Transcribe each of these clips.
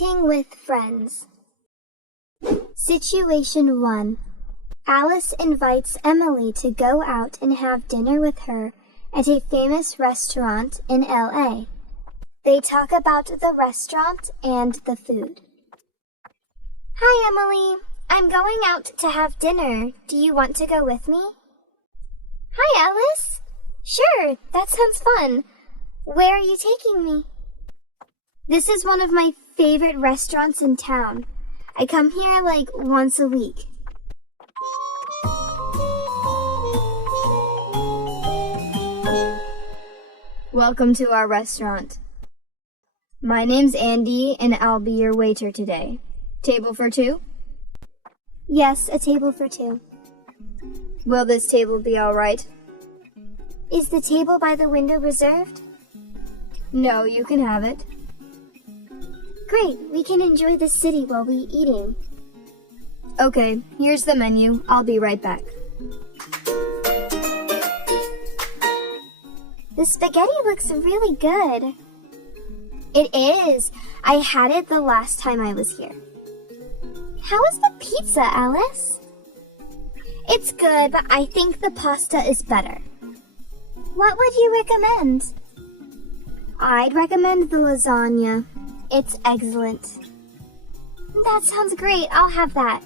Eating with friends. Situation 1. Alice invites Emily to go out and have dinner with her at a famous restaurant in LA. They talk about the restaurant and the food. Hi, Emily. I'm going out to have dinner. Do you want to go with me? Hi, Alice. Sure, that sounds fun. Where are you taking me? This is one of my favorite restaurants in town. I come here like once a week. Welcome to our restaurant. My name's Andy, and I'll be your waiter today. Table for two? Yes, a table for two. Will this table be all right? Is the table by the window reserved? No, you can have it. Great, we can enjoy the city while we eating. Okay, here's the menu. I'll be right back. The spaghetti looks really good. It is. I had it the last time I was here. How is the pizza, Alice? It's good, but I think the pasta is better. What would you recommend? I'd recommend the lasagna. It's excellent. That sounds great. I'll have that.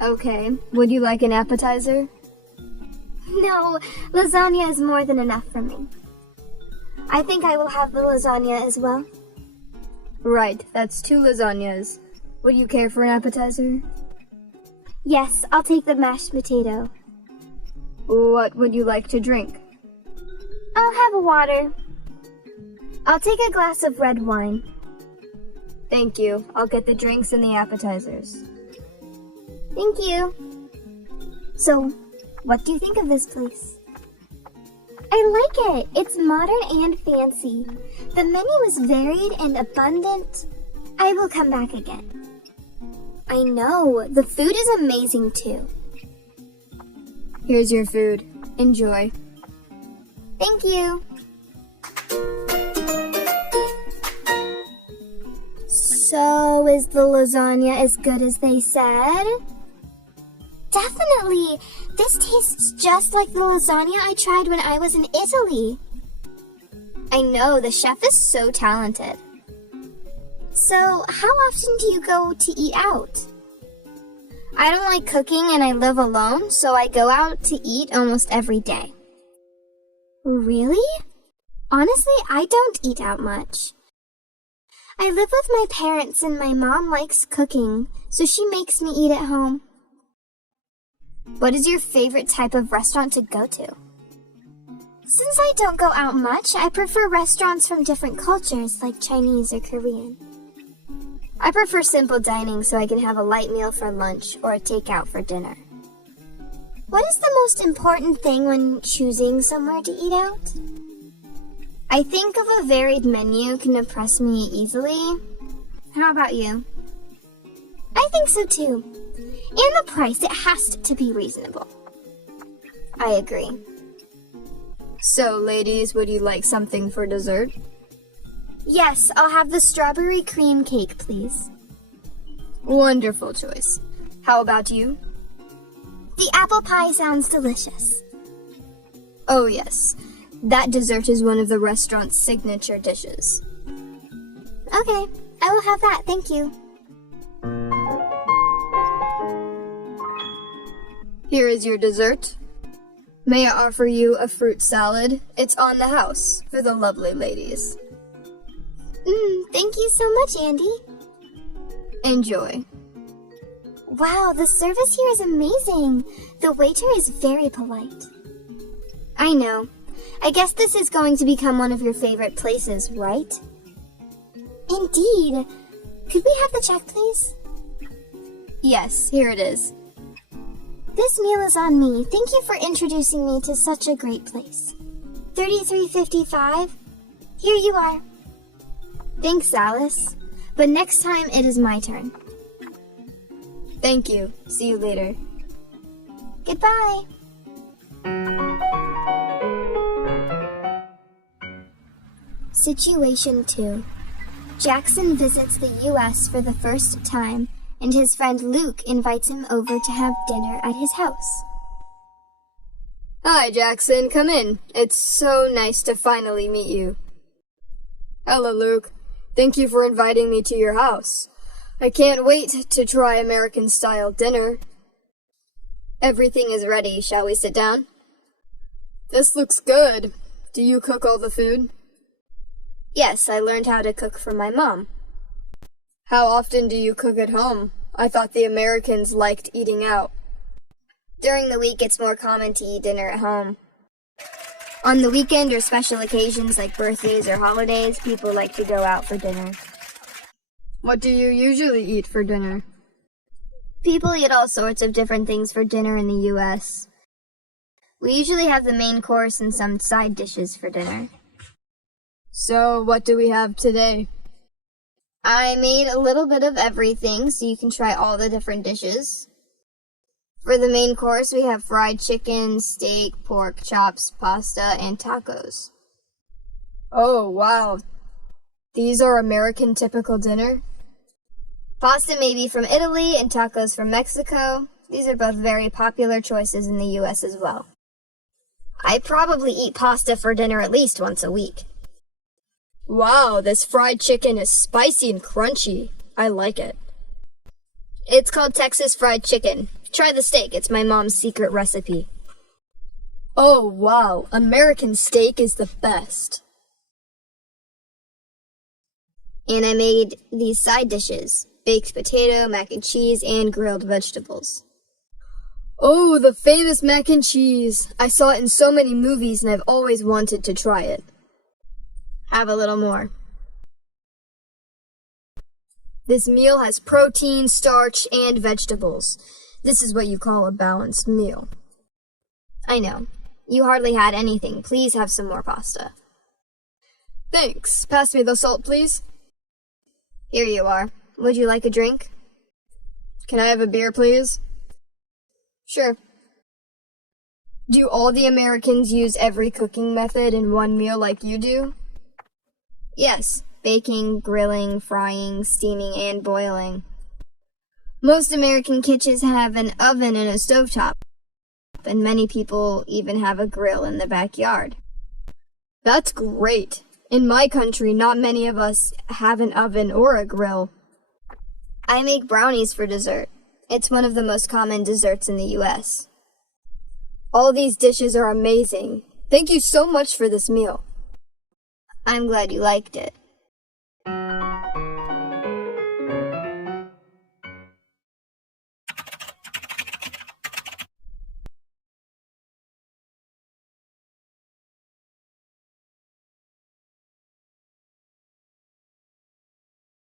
Okay, would you like an appetizer? No, lasagna is more than enough for me. I think I will have the lasagna as well. Right, that's 2 lasagnas. Would you care for an appetizer? Yes, I'll take the mashed potato. What would you like to drink? I'll have a water. I'll take a glass of red wine. Thank you. I'll get the drinks and the appetizers. Thank you. So, what do you think of this place? I like it. It's modern and fancy. The menu is varied and abundant. I will come back again. I know. The food is amazing too. Here's your food. Enjoy. Thank you. So, is the lasagna as good as they said? Definitely! This tastes just like the lasagna I tried when I was in Italy. I know, the chef is so talented. So, how often do you go to eat out? I don't like cooking and I live alone, so I go out to eat almost every day. Really? Honestly, I don't eat out much. I live with my parents and my mom likes cooking, so she makes me eat at home. What is your favorite type of restaurant to go to? Since I don't go out much, I prefer restaurants from different cultures like Chinese or Korean. I prefer simple dining so I can have a light meal for lunch or a takeout for dinner. What is the most important thing when choosing somewhere to eat out? I think of a varied menu can impress me easily. How about you? I think so too. And the price, it has to be reasonable. I agree. So, ladies, would you like something for dessert? Yes, I'll have the strawberry cream cake, please. Wonderful choice. How about you? The apple pie sounds delicious. Oh, yes. That dessert is one of the restaurant's signature dishes. Okay, I will have that, thank you. Here is your dessert. May I offer you a fruit salad? It's on the house for the lovely ladies. Thank you so much, Andy. Enjoy. Wow, the service here is amazing. The waiter is very polite. I know. I guess this is going to become one of your favorite places, right? Indeed. Could we have the check, please? Yes, here it is. This meal is on me. Thank you for introducing me to such a great place. $33.55. Here you are. Thanks, Alice. But next time it is my turn. Thank you. See you later. Goodbye. Situation 2. Jackson visits the U.S. for the first time, and his friend Luke invites him over to have dinner at his house. Hi, Jackson. Come in. It's so nice to finally meet you. Hello, Luke. Thank you for inviting me to your house. I can't wait to try American-style dinner. Everything is ready. Shall we sit down? This looks good. Do you cook all the food? Yes, I learned how to cook from my mom. How often do you cook at home? I thought the Americans liked eating out. During the week, it's more common to eat dinner at home. On the weekend or special occasions like birthdays or holidays, people like to go out for dinner. What do you usually eat for dinner? People eat all sorts of different things for dinner in the U.S. We usually have the main course and some side dishes for dinner. So, what do we have today? I made a little bit of everything so you can try all the different dishes. For the main course, we have fried chicken, steak, pork chops, pasta, and tacos. Oh, wow. These are American typical dinner? Pasta may be from Italy and tacos from Mexico. These are both very popular choices in the U.S. as well. I probably eat pasta for dinner at least once a week. Wow, this fried chicken is spicy and crunchy. I like it. It's called Texas fried chicken. Try the steak. It's my mom's secret recipe. Oh, wow. American steak is the best. And I made these side dishes: baked potato, mac and cheese, and grilled vegetables. Oh, the famous mac and cheese. I saw it in so many movies and I've always wanted to try it. Have a little more. This meal has protein, starch, and vegetables. This is what you call a balanced meal. I know. You hardly had anything. Please have some more pasta. Thanks. Pass me the salt, please. Here you are. Would you like a drink? Can I have a beer, please? Sure. Do all the Americans use every cooking method in one meal like you do? Yes. Baking, grilling, frying, steaming, and boiling. Most American kitchens have an oven and a stovetop, and many people even have a grill in the backyard. That's great. In my country, not many of us have an oven or a grill. I make brownies for dessert. It's one of the most common desserts in the U.S. All these dishes are amazing. Thank you so much for this meal. I'm glad you liked it.